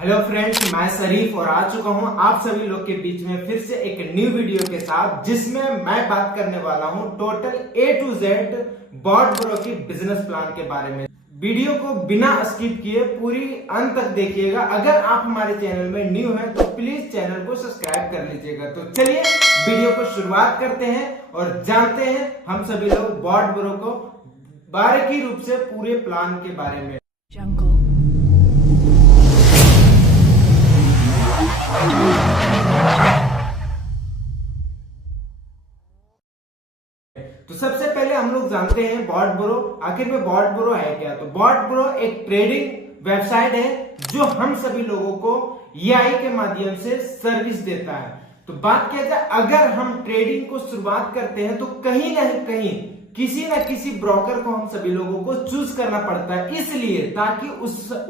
Hello friends, मैं शरीफ और आ चुका हूं आप सभी लोग के बीच में फिर से एक न्यू वीडियो के साथ, जिसमें मैं बात करने वाला हूं total A to Z bot bro की बिजनेस प्लान के बारे में। वीडियो को बिना स्किप किए पूरी अंत तक देखिएगा। अगर आप हमारे चैनल में न्यू हैं तो प्लीज चैनल को सब्सक्राइब कर लीजिएगा। तो चलिए वीडियो को शुरुआत करते हैं और जानते हैं हम सभी लोग बॉट ब्रो को बारीकी रूप से पूरे प्लान के बारे में। तो सबसे पहले हम लोग जानते हैं बॉट ब्रो, आखिर में बॉट ब्रो है क्या। तो बॉट ब्रो एक ट्रेडिंग वेबसाइट है जो हम सभी लोगों को EI के माध्यम से सर्विस देता है। तो बात किया जाए, अगर हम ट्रेडिंग को शुरुआत करते हैं तो कहीं ना कहीं किसी न किसी ब्रोकर को हम सभी लोगों को चूज करना पड़ता है, इसलिए ताकि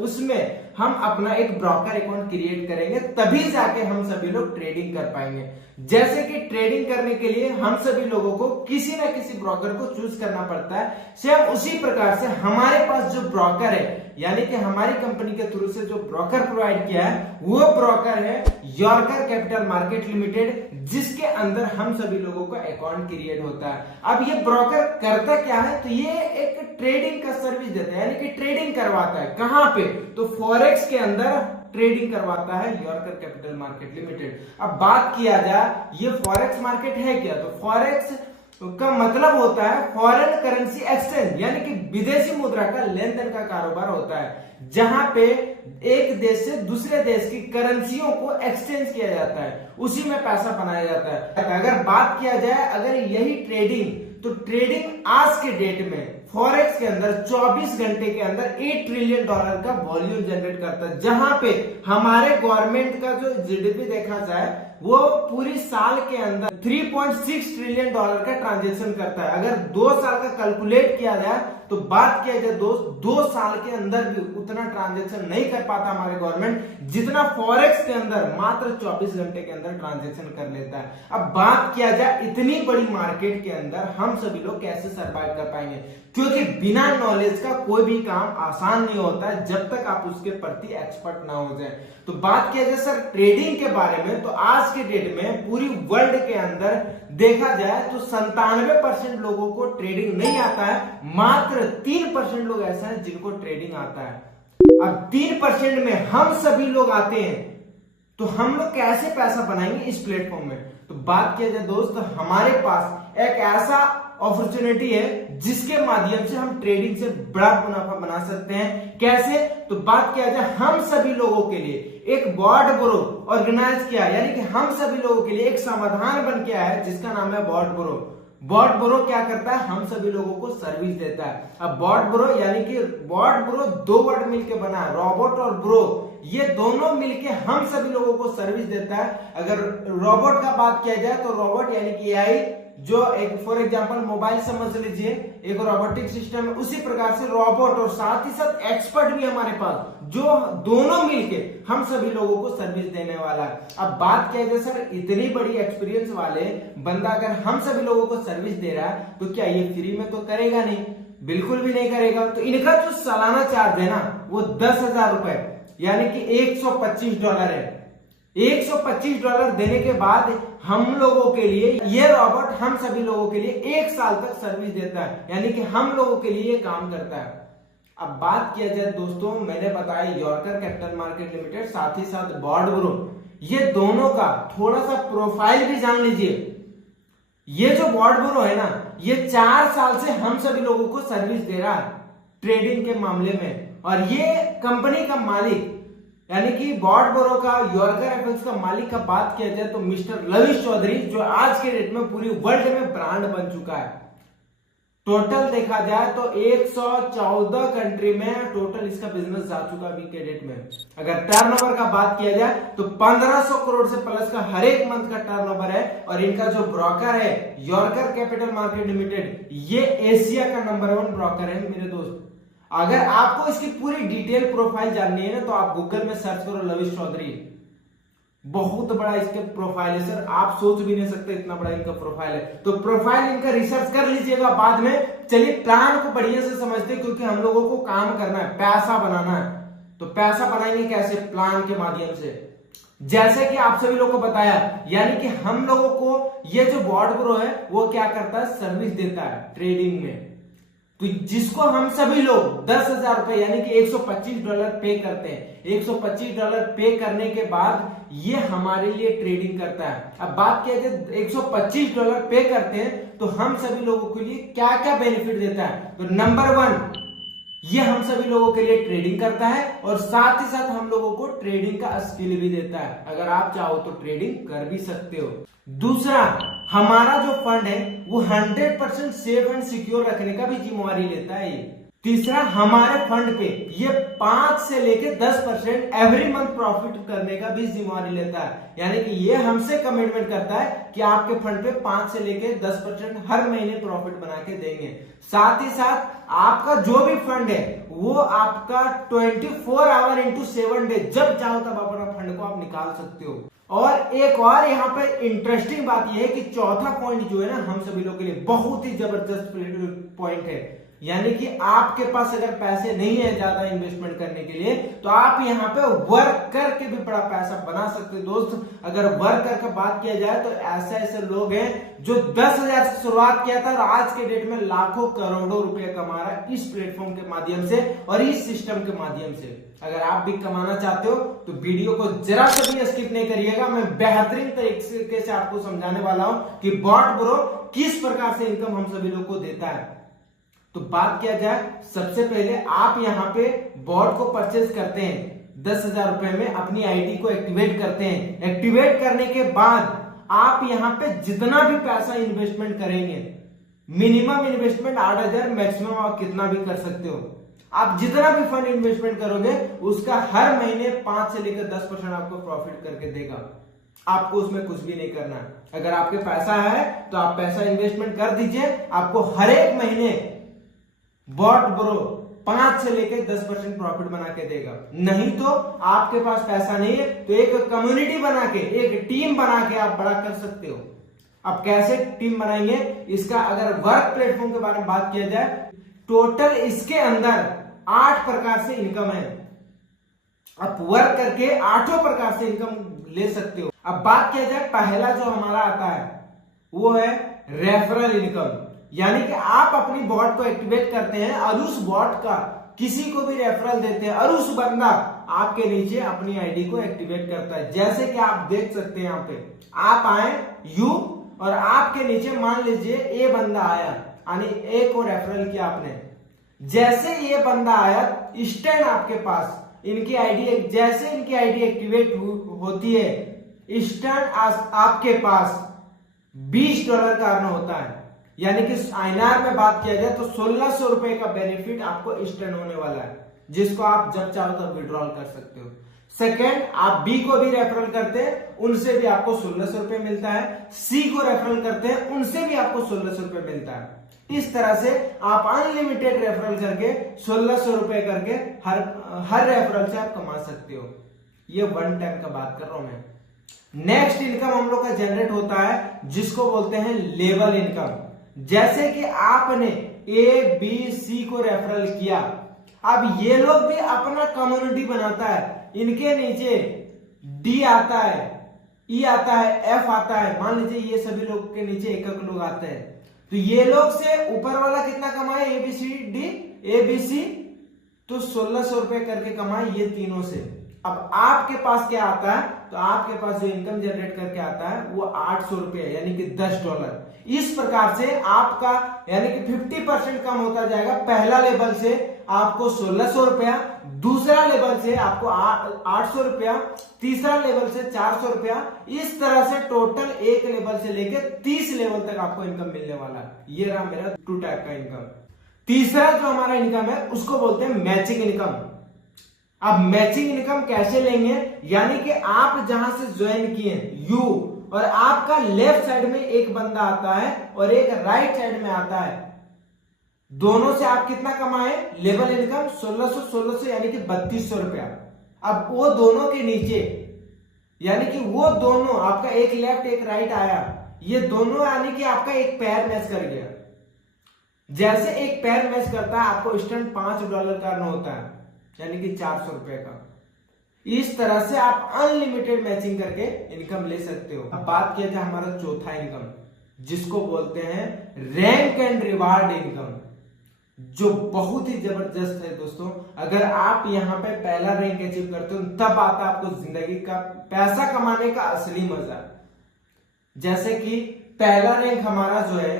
उसमें हम अपना एक ब्रोकर अकाउंट क्रिएट करेंगे, तभी जाके हम सभी लोग ट्रेडिंग कर पाएंगे। जैसे कि ट्रेडिंग करने के लिए हम सभी लोगों को किसी न किसी ब्रोकर को चूज करना पड़ता है, सेम उसी प्रकार से हमारे पास जो ब्रोकर है, यानी कि हमारी कंपनी के थ्रू से जो ब्रोकर प्रोवाइड किया है वो ब्रोकर है यॉर्कर कैपिटल मार्केट लिमिटेड, जिसके अंदर हम सभी लोगों का अकाउंट क्रिएट होता है। अब ये ब्रोकर करता क्या है, तो ये एक ट्रेडिंग का सर्विस देता है, यानी कि ट्रेडिंग करवाता है। कहां पे, तो फॉरेक्स के अंदर ट्रेडिंग करवाता है यॉर्कर कैपिटल मार्केट लिमिटेड। अब बात किया जाए ये फॉरेक्स मार्केट है क्या, तो फॉरेक्स का मतलब होता है फॉरेन करेंसी एक्सचेंज, यानी कि विदेशी मुद्रा का लेन देन का कारोबार होता है, जहां पे एक देश से दूसरे देश की करेंसियों को एक्सचेंज किया जाता है, उसी में पैसा बनाया जाता है। अगर बात किया जाए, अगर यही ट्रेडिंग, तो ट्रेडिंग आज के डेट में फॉरेक्स के अंदर 24 घंटे के अंदर $8 ट्रिलियन का वॉल्यूम जनरेट करता है, जहां पे हमारे गवर्नमेंट का जो GDP देखा जाए वो पूरी साल के अंदर $3.6 ट्रिलियन का ट्रांजेक्शन करता है। अगर 2 साल का कैलकुलेट किया जाए तो बात किया जाए दोस्त, 2 साल के अंदर भी उतना ट्रांजेक्शन नहीं कर पाता हमारे गवर्नमेंट, जितना फॉरेक्स के अंदर मात्र 24 घंटे के अंदर ट्रांजेक्शन कर लेता है। अब बात किया जाए इतनी बड़ी मार्केट के अंदर हम सभी लोग कैसे सर्वाइव कर पाएंगे, क्योंकि बिना नॉलेज का कोई भी काम आसान नहीं होता है जब तक आप उसके प्रति एक्सपर्ट ना हो जाए। तो बात किया जाए सर ट्रेडिंग के बारे में, तो आज के डेट में पूरी वर्ल्ड के अंदर देखा जाए तो 97% लोगों को ट्रेडिंग नहीं आता है, मात्र 3% लोग ऐसे हैं जिनको ट्रेडिंग आता है। अब 3% में हम सभी लोग आते हैं, तो हम लोग कैसे पैसा बनाएंगे इस प्लेटफॉर्म में। तो बात किया जाए दोस्त, हमारे पास एक ऐसा अपॉर्चुनिटी है जिसके माध्यम से हम ट्रेडिंग से बड़ा मुनाफा बना सकते हैं। कैसे, तो बात किया जाए, हम सभी लोगों के लिए एक बॉट ब्रो ऑर्गेनाइज किया, यानी कि हम सभी लोगों के लिए एक समाधान बन के आया है जिसका नाम है बॉट ब्रो। बॉट ब्रो क्या करता है, हम सभी लोगों को सर्विस देता है। अब बॉट ब्रो यानी कि बॉट ब्रो 2 वर्ड मिलके बना है, रोबोट और ब्रो, ये दोनों मिलके हम सभी लोगों को सर्विस देता है। अगर रोबोट का बात किया जाए तो रोबोट यानी कि AI, जो एक फॉर एग्जांपल मोबाइल समझ लीजिए एक रोबोटिक सिस्टम है, उसी प्रकार से रोबोट और साथ ही साथ एक्सपर्ट भी हमारे पास, जो दोनों मिलके हम सभी लोगों को सर्विस देने वाला है। अब बात किया जाए सर, इतनी बड़ी एक्सपीरियंस वाले बंदा अगर हम सभी लोगों को सर्विस दे रहा है तो क्या ये फ्री में तो करेगा नहीं, बिल्कुल भी नहीं करेगा। तो इनका जो सालाना चार्ज है ना वो $10,000 यानी कि $125 है। $125 देने के बाद हम लोगों के लिए ये रोबोट हम सभी लोगों के लिए 1 साल तक सर्विस देता है, यानी कि हम लोगों के लिए ये काम करता है। अब बात किया जाए दोस्तों, मैंने बताया यॉर्कर कैपिटल मार्केट लिमिटेड, साथ ही साथ बॉट ब्रो, ये दोनों का थोड़ा सा प्रोफाइल भी जान लीजिए। ये जो बॉट ब्रो है ना, ये 4 साल से हम सभी लोगों को सर्विस दे रहा है ट्रेडिंग के मामले में, और ये कंपनी का मालिक यानी कि बॉट ब्रो का यॉर्कर एफएक्स का मालिक का बात किया जाए तो मिस्टर लविश चौधरी, जो आज के डेट में पूरी वर्ल्ड में ब्रांड बन चुका है। टोटल देखा जाए तो 114 कंट्री में टोटल इसका बिजनेस जा चुका अभी के डेट में। अगर टर्नओवर का बात किया जाए तो 1500 करोड़ से प्लस का हर एक मंथ का टर्नओवर है, और इनका जो ब्रोकर है यॉर्कर कैपिटल मार्केट लिमिटेड, ये एशिया का नंबर 1 ब्रोकर है मेरे दोस्त। अगर आपको इसकी पूरी डिटेल प्रोफाइल जाननी है ना, तो आप गूगल में सर्च करो लविश चौधरी, बहुत बड़ा इसके प्रोफाइल है सर, आप सोच भी नहीं सकते इतना बड़ा इनका प्रोफाइल है। तो प्रोफाइल इनका रिसर्च कर लीजिएगा बाद में। चलिए प्लान को बढ़िया से समझते, क्योंकि हम लोगों को काम करना है, पैसा बनाना है। तो पैसा बनाएंगे कैसे? प्लान के माध्यम से। जैसे कि आप सभी लोगों को बताया, यानी कि हम लोगों को ये जो बॉट ब्रो है वो क्या करता है? सर्विस देता है ट्रेडिंग में। तो जिसको हम सभी लोग 10,000 रुपए यानी कि $125 पे करते हैं। $125 पे करने के बाद ये हमारे लिए ट्रेडिंग करता है। अब बात किया जाए $125 पे करते हैं तो हम सभी लोगों के लिए क्या क्या बेनिफिट देता है? तो नंबर 1, ये हम सभी लोगों के लिए ट्रेडिंग करता है और साथ ही साथ हम लोगों को ट्रेडिंग का स्किल भी देता है। अगर आप चाहो तो ट्रेडिंग कर भी सकते हो। दूसरा, हमारा जो फंड है वो 100% सेफ एंड सिक्योर रखने का भी जिम्मेवारी लेता है ये। तीसरा, हमारे फंड पे ये 5 से लेके 10% एवरी मंथ प्रॉफिट करने का भी जिम्मेवारी लेता है। यानी कि ये हमसे कमिटमेंट करता है कि आपके फंड पे 5 से लेके 10% हर महीने प्रॉफिट बना के देंगे। साथ ही साथ आपका जो भी फंड है वो आपका 24 आवर इंटू 7 डे जब चाहो तब अपना फंड को आप निकाल सकते हो। और एक और यहाँ पे इंटरेस्टिंग बात यह है कि चौथा पॉइंट जो है ना हम सभी लोग के लिए बहुत ही जबरदस्त पॉइंट है। यानी कि आपके पास अगर पैसे नहीं है ज्यादा इन्वेस्टमेंट करने के लिए तो आप यहाँ पे वर्क करके भी बड़ा पैसा बना सकते हो। दोस्त, अगर वर्क करके बात किया जाए तो ऐसे लोग हैं जो 10,000 से शुरुआत किया था और आज के डेट में लाखों करोड़ों रुपए कमा रहा है इस प्लेटफॉर्म के माध्यम से और इस सिस्टम के माध्यम से। अगर आप भी कमाना चाहते हो तो वीडियो को जरा सा भी स्किप नहीं करिएगा। मैं बेहतरीन तरीके से आपको समझाने वाला हूं कि बॉट ब्रो किस प्रकार से इनकम हम सभी लोग को देता है। तो बात किया जाए, सबसे पहले आप यहाँ पे बॉट को परचेज करते हैं 10,000 रुपए में, अपनी आईडी को एक्टिवेट करते हैं। एक्टिवेट करने के बाद आप यहाँ पे जितना भी पैसा इन्वेस्टमेंट करेंगे, मिनिमम इन्वेस्टमेंट 8,000, मैक्सिमम आप कितना भी कर सकते हो। आप जितना भी फंड इन्वेस्टमेंट करोगे उसका हर महीने 5 से लेकर 10% आपको प्रॉफिट करके देगा। आपको उसमें कुछ भी नहीं करना है। अगर आपके पैसा है तो आप पैसा इन्वेस्टमेंट कर दीजिए, आपको हर एक महीने बॉट ब्रो 5 से लेकर 10% प्रॉफिट बना के देगा। नहीं तो आपके पास पैसा नहीं है तो एक कम्युनिटी बना के, एक टीम बना के आप बड़ा कर सकते हो। अब कैसे टीम बनाएंगे, इसका अगर वर्क प्लेटफॉर्म के बारे में बात किया जाए, टोटल इसके अंदर 8 प्रकार से इनकम है। आप वर्क करके 8 प्रकार से इनकम ले सकते हो। अब बात किया जाए, पहला जो हमारा आता है वो है रेफरल इनकम। यानी कि आप अपनी बॉट को एक्टिवेट करते हैं और उस बॉट का किसी को भी रेफरल देते हैं और उस बंदा आपके नीचे अपनी आईडी को एक्टिवेट करता है। जैसे कि आप देख सकते हैं, यहाँ पे आप आए यू और आपके नीचे मान लीजिए ए बंदा आया, यानी ए को रेफरल किया आपने। जैसे ये बंदा आया, इंस्टेंट आपके पास इनकी आईडी, जैसे इनकी आईडी एक्टिवेट होती है, इंस्टेंट आपके पास $20 का अर्न होता है। यानी कि आईएनआर में बात किया जाए तो 1,600 रुपए का बेनिफिट आपको इंस्टेंट होने वाला है, जिसको आप जब चाहो तब विड्रॉल कर सकते हो। सेकेंड, आप बी को भी रेफरल करते हैं, उनसे भी आपको 1,600 रुपए मिलता है। सी को रेफरल करते हैं, उनसे भी आपको 1,600 रुपए मिलता है। इस तरह से आप अनलिमिटेड रेफरल करके 1,600 रुपए करके हर रेफरल से आप कमा सकते हो। ये वन टाइम का बात कर रहा हूं मैं। नेक्स्ट इनकम हम लोग का जनरेट होता है जिसको बोलते हैं लेवल इनकम। जैसे कि आपने ए बी सी को रेफरल किया, अब ये लोग भी अपना कम्युनिटी बनाता है। इनके नीचे डी आता है, ई आता है, एफ आता है। मान लीजिए ये सभी लोग के नीचे एक लोग आते हैं, तो ये लोग से ऊपर वाला कितना कमाए, A B C D, A B C, तो 1,600 रुपए करके कमाए ये तीनों से। अब आपके पास क्या आता है, तो आपके पास जो इनकम जनरेट करके आता है वो 800 रुपए यानी कि $10। इस प्रकार से आपका यानी कि 50% कम होता जाएगा। पहला लेवल से आपको 1,600 रुपया, दूसरा लेवल से आपको 800 रुपया, तीसरा लेवल से 400 रुपया। इस तरह से टोटल एक लेवल से लेकर 30 लेवल तक आपको इनकम मिलने वाला है। ये रहा मेरा 2 टाइप का इनकम। तीसरा जो हमारा इनकम है उसको बोलते हैं मैचिंग इनकम। अब मैचिंग इनकम कैसे लेंगे, यानी कि आप जहां से ज्वाइन किए यू, और आपका लेफ्ट साइड में एक बंदा आता है और एक राइट साइड में आता है, दोनों से आप कितना कमाए, लेवल इनकम 1,600 यानी कि 3,200 रुपया। अब वो दोनों के नीचे यानी कि वो दोनों आपका एक लेफ्ट एक राइट आया, ये दोनों यानी कि आपका एक पैर मैच कर गया। जैसे एक पैर मैच करता है आपको इंस्टेंट $5 का अर्न होता है। यानी कि 400 रुपए का। इस तरह से आप अनलिमिटेड मैचिंग करके इनकम ले सकते हो। अब बात किया जाए हमारा चौथा इनकम, जिसको बोलते हैं रैंक एंड रिवार्ड इनकम, जो बहुत ही जबरदस्त है दोस्तों। अगर आप यहाँ पे पहला रैंक अचीव करते हो तब आता है आपको जिंदगी का पैसा कमाने का असली मजा। जैसे कि पहला रैंक हमारा जो है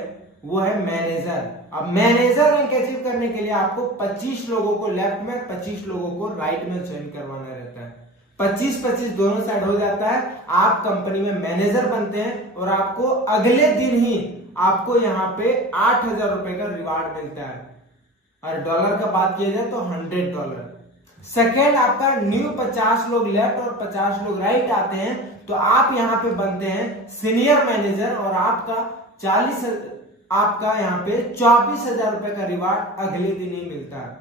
वो है मैनेजर। अब मैनेजर रैंक अचीव करने के लिए आपको 25 लोगों को लेफ्ट में 25 लोगों को राइट में ज्वाइन करवाना रहता है। 25-25 दोनों साइड हो जाता है, आप कंपनी में मैनेजर बनते हैं और आपको अगले दिन ही आपको यहाँ पे 8,000 रुपए का रिवार्ड मिलता है। और डॉलर का बात किया जाए तो $100। सेकेंड आपका न्यू 50 लोग लेफ्ट और 50 लोग राइट आते हैं तो आप यहाँ पे बनते हैं सीनियर मैनेजर और आपका यहाँ पे 24,000 रुपए का रिवार्ड अगले दिन ही मिलता है।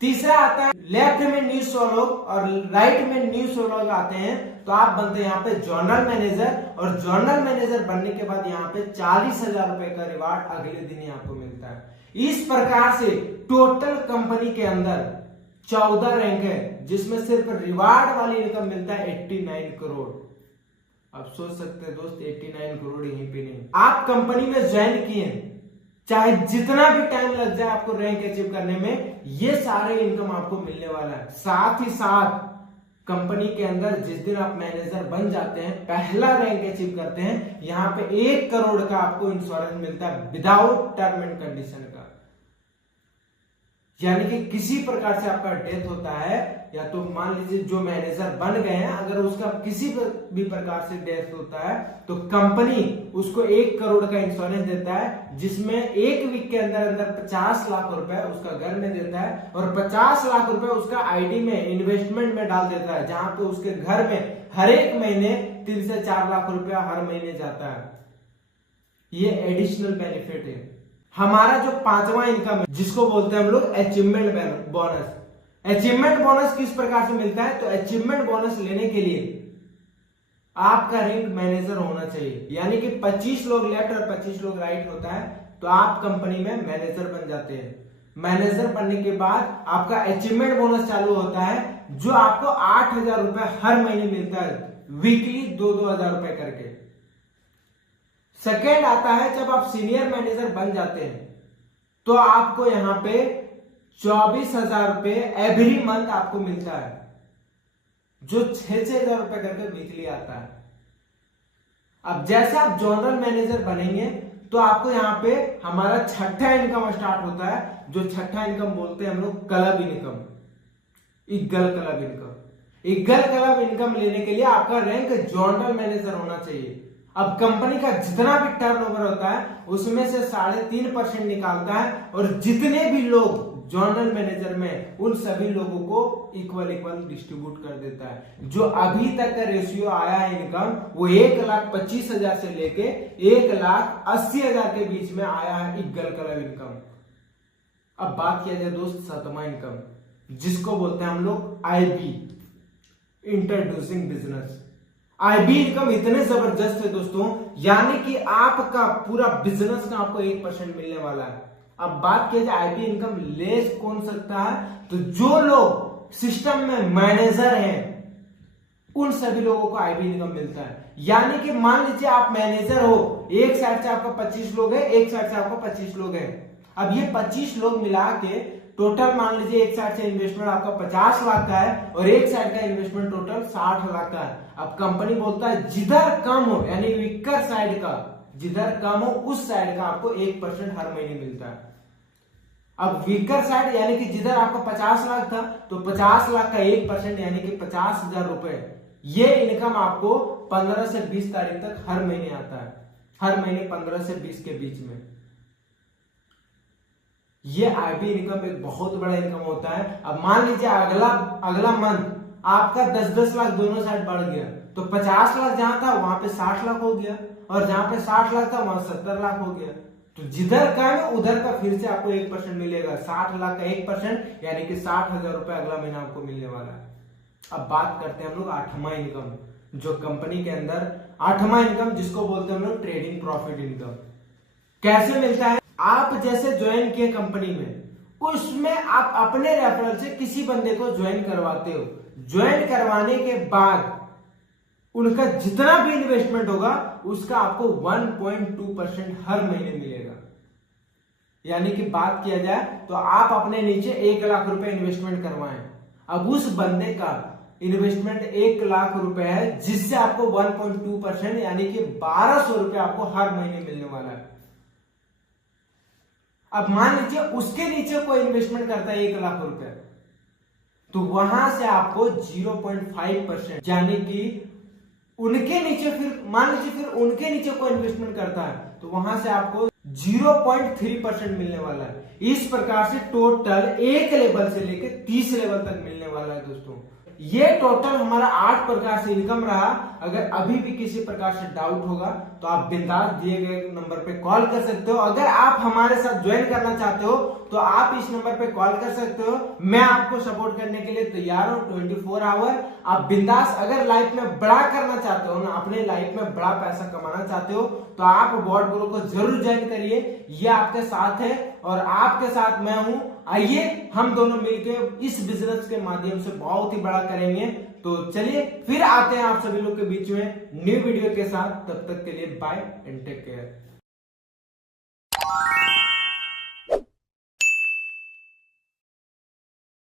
तीसरा आता है लेफ्ट में न्यू 100 लोग और राइट में न्यू 100 लोग आते हैं तो आप बनते हैं यहाँ पे जर्नल मैनेजर और जर्नल मैनेजर बनने के बाद यहाँ पे 40,000 रुपए का रिवार्ड अगले दिन ही आपको मिलता है। इस प्रकार से टोटल कंपनी के अंदर 14 रैंक है, जिसमें सिर्फ रिवार्ड वाली इनकम मिलता है 89 करोड़। अब सोच सकते हैं दोस्त 89 करोड़ यहीं पे नहीं, आप कंपनी में ज्वाइन किए, चाहे जितना भी टाइम लग जाए आपको रैंक अचीव करने में, ये सारे इनकम आपको मिलने वाला है। साथ ही साथ कंपनी के अंदर जिस दिन आप मैनेजर बन जाते हैं, पहला रैंक अचीव करते हैं, यहाँ पे 1 करोड़ का आपको इंश्योरेंस मिलता है विदाउट टर्म एंड कंडीशन का। यानी कि किसी प्रकार से आपका डेथ होता है या तो मान लीजिए जो मैनेजर बन गए हैं, अगर उसका किसी भी प्रकार से डेथ होता है तो कंपनी उसको 1 करोड़ का इंश्योरेंस देता है, जिसमें 1 वीक के अंदर अंदर 50 लाख रुपए उसका घर में देता है और 50 लाख रुपए उसका आईडी में इन्वेस्टमेंट में डाल देता है, जहां पे उसके घर में हर एक महीने 3 से 4 लाख रुपया हर महीने जाता है। ये एडिशनल बेनिफिट है। हमारा जो 5वां इनकम है, जिसको बोलते हैं हम लोग अचीवमेंट बोनस। अचीवमेंट बोनस किस प्रकार से मिलता है, तो अचीवमेंट बोनस लेने के लिए आपका रैंक मैनेजर होना चाहिए, यानी कि 25 लोग लेफ्ट और 25 लोग राइट होता है तो आप कंपनी में मैनेजर बन जाते हैं। मैनेजर बनने के बाद आपका अचीवमेंट बोनस चालू होता है, जो आपको 8,000 रुपए हर महीने मिलता है, वीकली 2-2 रुपए करके। सेकेंड आता है जब आप सीनियर मैनेजर बन जाते हैं तो आपको यहां पे 24,000 रुपए एवरी मंथ आपको मिलता है, जो 6,000 रुपए करके वीकली आता है। अब जैसे आप जनरल मैनेजर बनेंगे तो आपको यहाँ पे हमारा 6ठा इनकम स्टार्ट होता है, जो 6ठा इनकम बोलते हैं हम लोग club income, eagle club income. Eagle club income लेने के लिए आपका रैंक जनरल मैनेजर होना चाहिए। अब कंपनी का जितना भी टर्नओवर होता है उसमें से 3.5% निकालता है और जितने भी लोग जनरल मैनेजर में, उन सभी लोगों को इक्वल डिस्ट्रीब्यूट कर देता है। जो अभी तक का रेशियो आया है इनकम, वो 1,25,000 से लेके 1,80,000 के बीच में आया है ईगल क्लब इनकम। अब बात किया जाए दोस्त 7वां इनकम, जिसको बोलते हैं हम लोग IB, introducing business. IB income इतने जबरदस्त है दोस्तों, यानी कि आपका पूरा बिजनेस का आपको 1% मिलने वाला है। अब बात किया जाए IB इनकम ले कौन सकता है, तो जो लोग सिस्टम में मैनेजर हैं उन सभी लोगों को IB इनकम मिलता है। यानी कि मान लीजिए आप मैनेजर हो, एक साइड से आपका 25 लोग है, एक साइड से आपका 25 लोग है। अब ये 25 लोग मिला के टोटल मान लीजिए एक साइड से इन्वेस्टमेंट आपका 50 लाख का है और एक साइड का इन्वेस्टमेंट टोटल 60 लाख का है। अब कंपनी बोलता है जिधर कम हो, यानी वीकर साइड का जिधर कम हो उस साइड का आपको 1% हर महीने मिलता है। अब वीकर साइड यानी कि जिधर आपका 50 लाख था तो 50 लाख का 1% यानी कि 50,000 रुपए, ये इनकम आपको 15 से 20 तारीख तक हर महीने आता है, हर महीने 15 से 20 के बीच में। ये IB इनकम एक बहुत बड़ा इनकम होता है। अब मान लीजिए अगला मंथ आपका 10-10 लाख दोनों साइड बढ़ गया तो 50 लाख जहां था वहां पे 60 लाख हो गया और जहां पे 60 लाख था वहां 70 लाख हो गया। तो जिधर का है उधर का फिर से आपको 1% मिलेगा। 60 लाख का 1% यानी कि 60,000 रुपए अगला महीना आपको मिलने वाला है। अब बात करते हैं हम लोग 8वां इनकम, जो कंपनी के अंदर 8वां इनकम जिसको बोलते हैं हम लोग ट्रेडिंग प्रॉफिट इनकम। कैसे मिलता है, आप जैसे ज्वाइन किए कंपनी में उसमें आप अपने रेफरल से किसी बंदे को ज्वाइन करवाते हो। ज्वाइन करवाने के बाद उनका जितना भी इन्वेस्टमेंट होगा उसका आपको 1.2% हर महीने मिलेगा। यानी कि बात किया जाए तो आप अपने नीचे 1 लाख रुपए इन्वेस्टमेंट करवाएं, अब उस बंदे का इन्वेस्टमेंट 1 लाख रुपए है, जिससे आपको 1.2% यानी कि 1200 रुपए आपको हर महीने मिलने वाला है। अब मान लीजिए उसके नीचे कोई इन्वेस्टमेंट करता है 1 लाख रुपए, तो वहां से आपको 0.5% यानी कि उनके नीचे फिर मान लीजिए फिर उनके नीचे कोई इन्वेस्टमेंट करता है तो वहां से आपको 0.3% मिलने वाला है। इस प्रकार से टोटल 1 लेवल से लेकर 30 लेवल तक मिलने वाला है दोस्तों। ये टोटल हमारा 8 प्रकार से इनकम रहा। अगर अभी भी किसी प्रकार से डाउट होगा तो आप बिंदास दिए गए नंबर पे कॉल कर सकते हो। अगर आप हमारे साथ ज्वाइन करना चाहते हो तो आप इस नंबर पे कॉल कर सकते हो। मैं आपको सपोर्ट करने के लिए तैयार हूं 24 आवर। आप बिंदास अगर लाइफ में बड़ा करना चाहते हो ना, अपने लाइफ में बड़ा पैसा कमाना चाहते हो तो आप बॉट ब्रो को जरूर ज्वाइन करिए। ये आपके साथ है और आपके साथ मैं हूं। आइए हम दोनों मिलकर इस बिजनेस के माध्यम से बहुत ही बड़ा करेंगे। तो चलिए फिर आते हैं आप सभी लोग के बीच में न्यू वीडियो के साथ। तब तक के लिए बाय एंड टेक केयर।